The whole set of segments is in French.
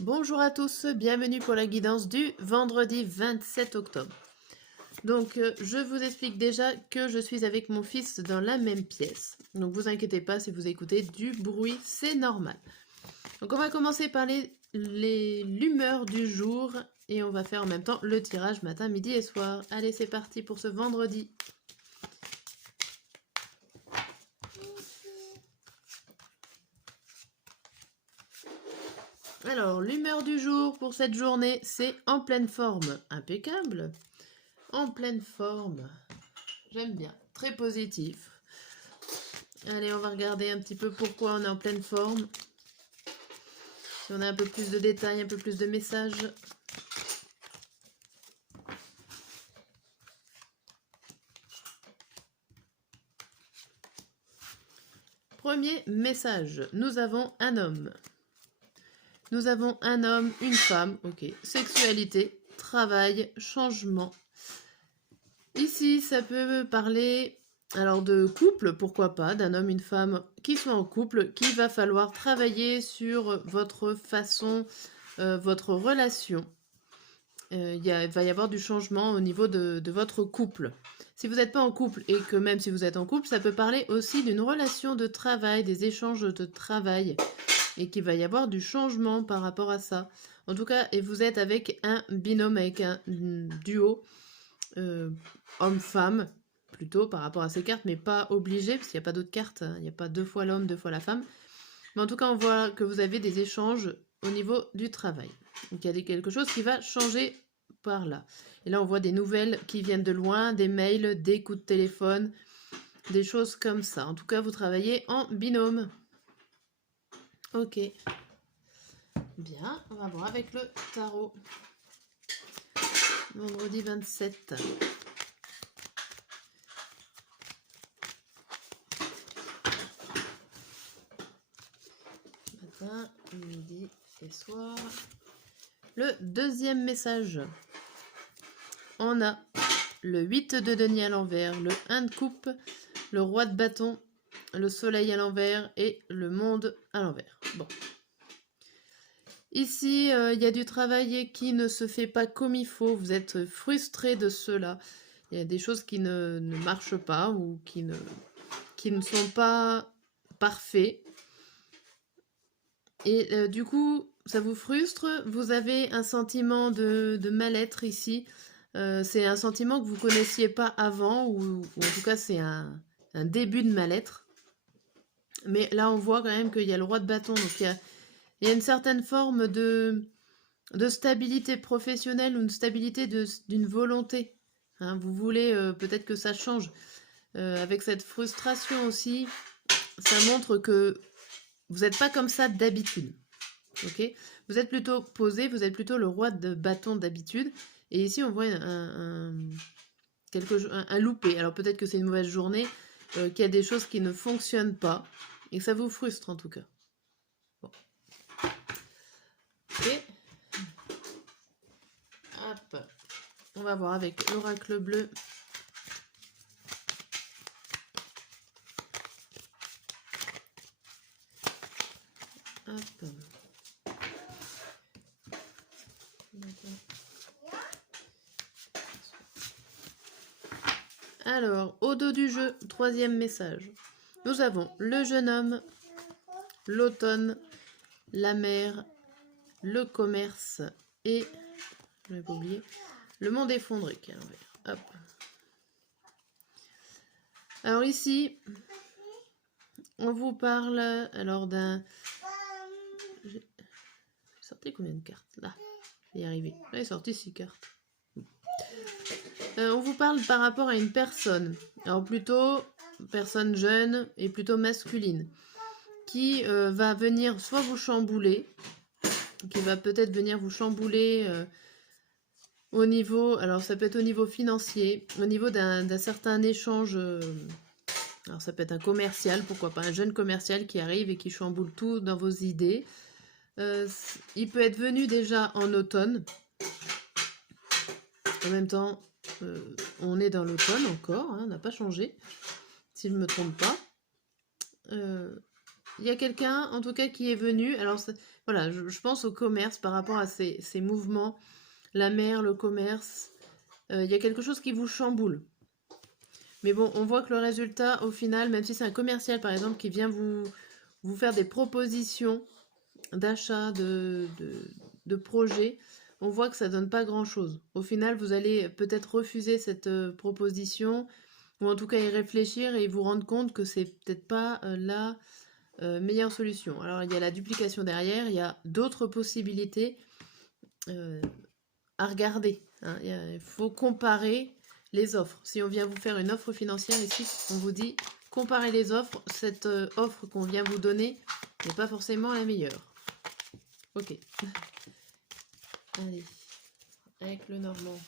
Bonjour à tous, bienvenue pour la guidance du vendredi 27 octobre. Donc, je vous explique déjà que je suis avec mon fils dans la même pièce. Donc, vous inquiétez pas si vous écoutez du bruit, c'est normal. Donc, on va commencer par l'humeur du jour et on va faire en même temps le tirage matin, midi et soir. Allez, c'est parti pour ce vendredi. Alors, l'humeur du jour pour cette journée, c'est en pleine forme. Impeccable. En pleine forme. J'aime bien. Très positif. Allez, on va regarder un petit peu pourquoi on est en pleine forme. Si on a un peu plus de détails, un peu plus de messages. Premier message. Nous avons un homme. Nous avons un homme, une femme. Ok. Sexualité, travail, changement. Ici, ça peut parler alors de couple, pourquoi pas, d'un homme, une femme qui sont en couple, qu'il va falloir travailler sur votre façon, votre relation. Il va y avoir du changement au niveau de votre couple. Si vous n'êtes pas en couple et que même si vous êtes en couple, ça peut parler aussi d'une relation de travail, des échanges de travail et qu'il va y avoir du changement par rapport à ça. En tout cas, et vous êtes avec un binôme, avec un duo homme-femme plutôt par rapport à ces cartes, mais pas obligé parce qu'il n'y a pas d'autres cartes, hein. Il n'y a pas deux fois l'homme, deux fois la femme. Mais en tout cas, on voit que vous avez des échanges au niveau du travail. Donc il y a quelque chose qui va changer par là. Et là, on voit des nouvelles qui viennent de loin, des mails, des coups de téléphone, des choses comme ça. En tout cas, vous travaillez en binôme. Ok. Bien, on va voir avec le tarot. Vendredi 27. Matin, midi et soir. Le deuxième message. On a le 8 de denier à l'envers, le 1 de coupe, le roi de bâton, le soleil à l'envers et le monde à l'envers. Bon. Ici, il y a du travail qui ne se fait pas comme il faut. Vous êtes frustré de cela. Il y a des choses qui ne marchent pas ou qui ne sont pas parfaits. Et du coup, ça vous frustre. Vous avez un sentiment de mal-être ici. C'est un sentiment que vous ne connaissiez pas avant, ou en tout cas c'est un début de mal-être. Mais là on voit quand même qu'il y a le roi de bâton, donc il y a une certaine forme de stabilité professionnelle ou une stabilité d'une volonté. Hein, vous voulez peut-être que ça change. Avec cette frustration aussi, ça montre que vous n'êtes pas comme ça d'habitude. Ok, vous êtes plutôt posé, vous êtes plutôt le roi de bâton d'habitude. Et ici, on voit un loupé. Alors peut-être que c'est une mauvaise journée, qu'il y a des choses qui ne fonctionnent pas. Et que ça vous frustre en tout cas. Bon. Ok. Hop. On va voir avec l'oracle bleu. Hop. Alors, au dos du jeu, troisième message. Nous avons le jeune homme, l'automne, la mer, le commerce et, je n'avais pas oublié, le monde effondré qui est à l'envers. Hop. Alors ici, on vous parle alors d'un... J'ai sorti combien de cartes là? Je vais y arriver. Là, il est sorti 6 cartes. On vous parle par rapport à une personne. Alors plutôt personne jeune et plutôt masculine. Qui va venir soit vous chambouler, qui va peut-être venir vous chambouler au niveau, alors ça peut être au niveau financier, au niveau d'un certain échange, alors ça peut être un commercial, pourquoi pas, un jeune commercial qui arrive et qui chamboule tout dans vos idées. Il peut être venu déjà en automne. En même temps, on est dans l'automne encore, hein, on n'a pas changé, si je ne me trompe pas. Il y a quelqu'un, en tout cas, qui est venu. Alors, Voilà, je pense au commerce par rapport à ces mouvements, la mer, le commerce. Il y a quelque chose qui vous chamboule. Mais bon, on voit que le résultat, au final, même si c'est un commercial, par exemple, qui vient vous faire des propositions d'achat, de projets, on voit que ça donne pas grand-chose. Au final, vous allez peut-être refuser cette proposition, ou en tout cas y réfléchir et vous rendre compte que c'est peut-être pas la meilleure solution. Alors, il y a la duplication derrière, il y a d'autres possibilités à regarder, hein. Il faut comparer les offres. Si on vient vous faire une offre financière ici, on vous dit comparez les offres. Cette offre qu'on vient vous donner n'est pas forcément la meilleure. Ok. Allez, avec le normand.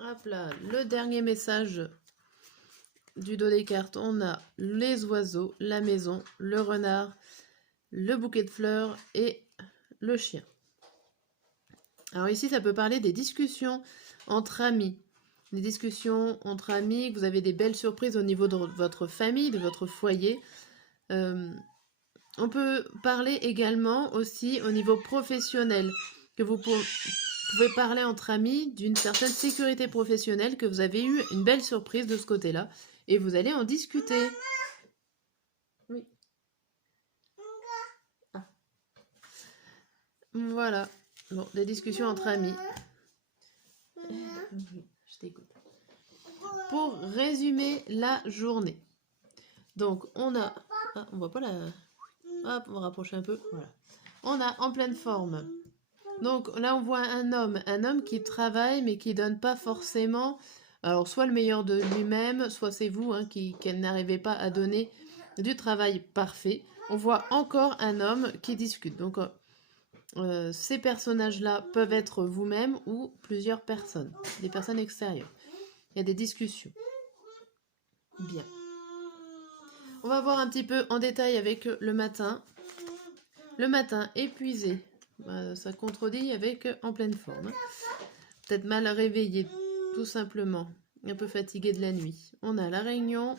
Hop là, le dernier message du dos des cartes. On a les oiseaux, la maison, le renard, le bouquet de fleurs et le chien. Alors ici, ça peut parler des discussions entre amis. Des discussions entre amis, que vous avez des belles surprises au niveau de votre famille, de votre foyer. On peut parler également aussi au niveau professionnel, que vous pouvez parler entre amis d'une certaine sécurité professionnelle, que vous avez eu une belle surprise de ce côté-là, et vous allez en discuter. Oui. Ah. Voilà. Bon, des discussions entre amis. Je t'écoute. Pour résumer la journée. Donc, on a... Ah, on voit pas la... Hop, on va rapprocher un peu. Voilà. On a en pleine forme. Donc là, on voit un homme qui travaille, mais qui donne pas forcément... Alors, soit le meilleur de lui-même, soit c'est vous hein, qui n'arrivez pas à donner du travail parfait. On voit encore un homme qui discute. Donc, ces personnages-là peuvent être vous-même ou plusieurs personnes, des personnes extérieures. Il y a des discussions. Bien. On va voir un petit peu en détail avec le matin. Le matin, épuisé. Ça contredit avec en pleine forme. Peut-être mal réveillé, tout simplement. Un peu fatigué de la nuit. On a la réunion,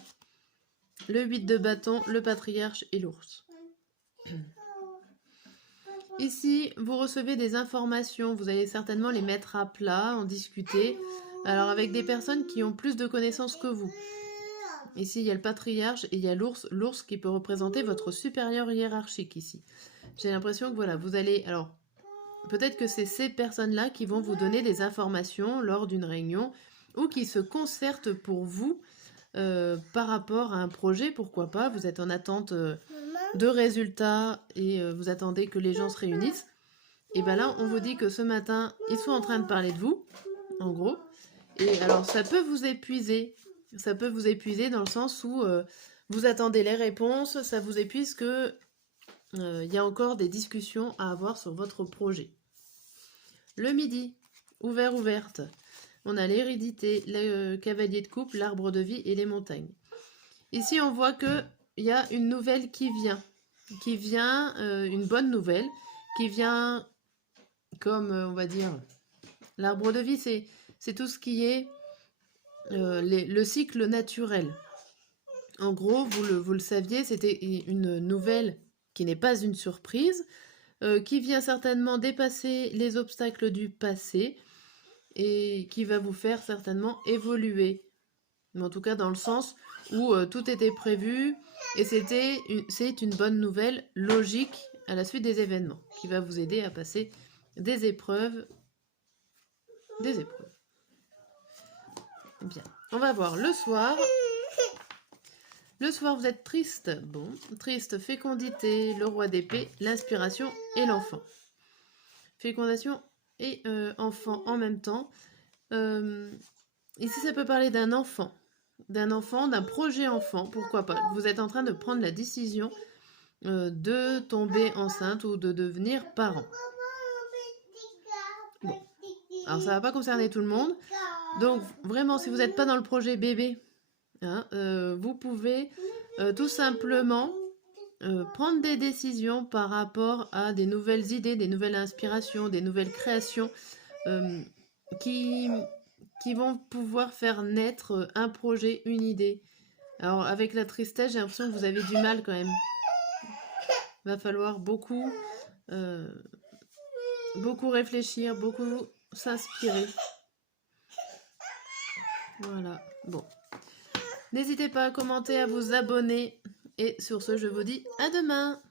le 8 de bâton, le patriarche et l'ours. Ici, vous recevez des informations. Vous allez certainement les mettre à plat, en discuter. Alors avec des personnes qui ont plus de connaissances que vous. Ici, il y a le patriarche et il y a l'ours. L'ours qui peut représenter votre supérieur hiérarchique ici. J'ai l'impression que voilà, vous allez... Alors, peut-être que c'est ces personnes-là qui vont vous donner des informations lors d'une réunion ou qui se concertent pour vous par rapport à un projet, pourquoi pas. Vous êtes en attente de résultats et vous attendez que les gens se réunissent. Et bien là, on vous dit que ce matin, ils sont en train de parler de vous, en gros. Et alors, ça peut vous épuiser. Ça peut vous épuiser dans le sens où vous attendez les réponses, ça vous épuise que il y a encore des discussions à avoir sur votre projet. Le midi, ouverte. On a l'hérédité, le cavalier de coupe, l'arbre de vie et les montagnes. Ici, on voit qu'il y a une nouvelle qui vient. Une bonne nouvelle, qui vient comme, on va dire, l'arbre de vie, c'est tout ce qui est le cycle naturel. En gros, vous le saviez, c'était une nouvelle qui n'est pas une surprise, qui vient certainement dépasser les obstacles du passé et qui va vous faire certainement évoluer. Mais en tout cas dans le sens où tout était prévu et c'est une bonne nouvelle logique à la suite des événements qui va vous aider à passer des épreuves. Bien. On va voir le soir. Le soir, vous êtes triste. Bon, triste, fécondité, le roi d'épée, l'inspiration et l'enfant. Fécondation et enfant en même temps. Ici, ça peut parler d'un enfant, d'un projet enfant, pourquoi pas. Vous êtes en train de prendre la décision de tomber enceinte ou de devenir parent. Bon, alors ça va pas concerner tout le monde. Donc, vraiment, si vous n'êtes pas dans le projet bébé, hein, vous pouvez tout simplement prendre des décisions par rapport à des nouvelles idées, des nouvelles inspirations, des nouvelles créations qui vont pouvoir faire naître un projet, une idée Alors, avec la tristesse, j'ai l'impression que vous avez du mal quand même. Va falloir beaucoup réfléchir, beaucoup s'inspirer. Voilà. Bon. N'hésitez pas à commenter, à vous abonner. Et sur ce, je vous dis à demain.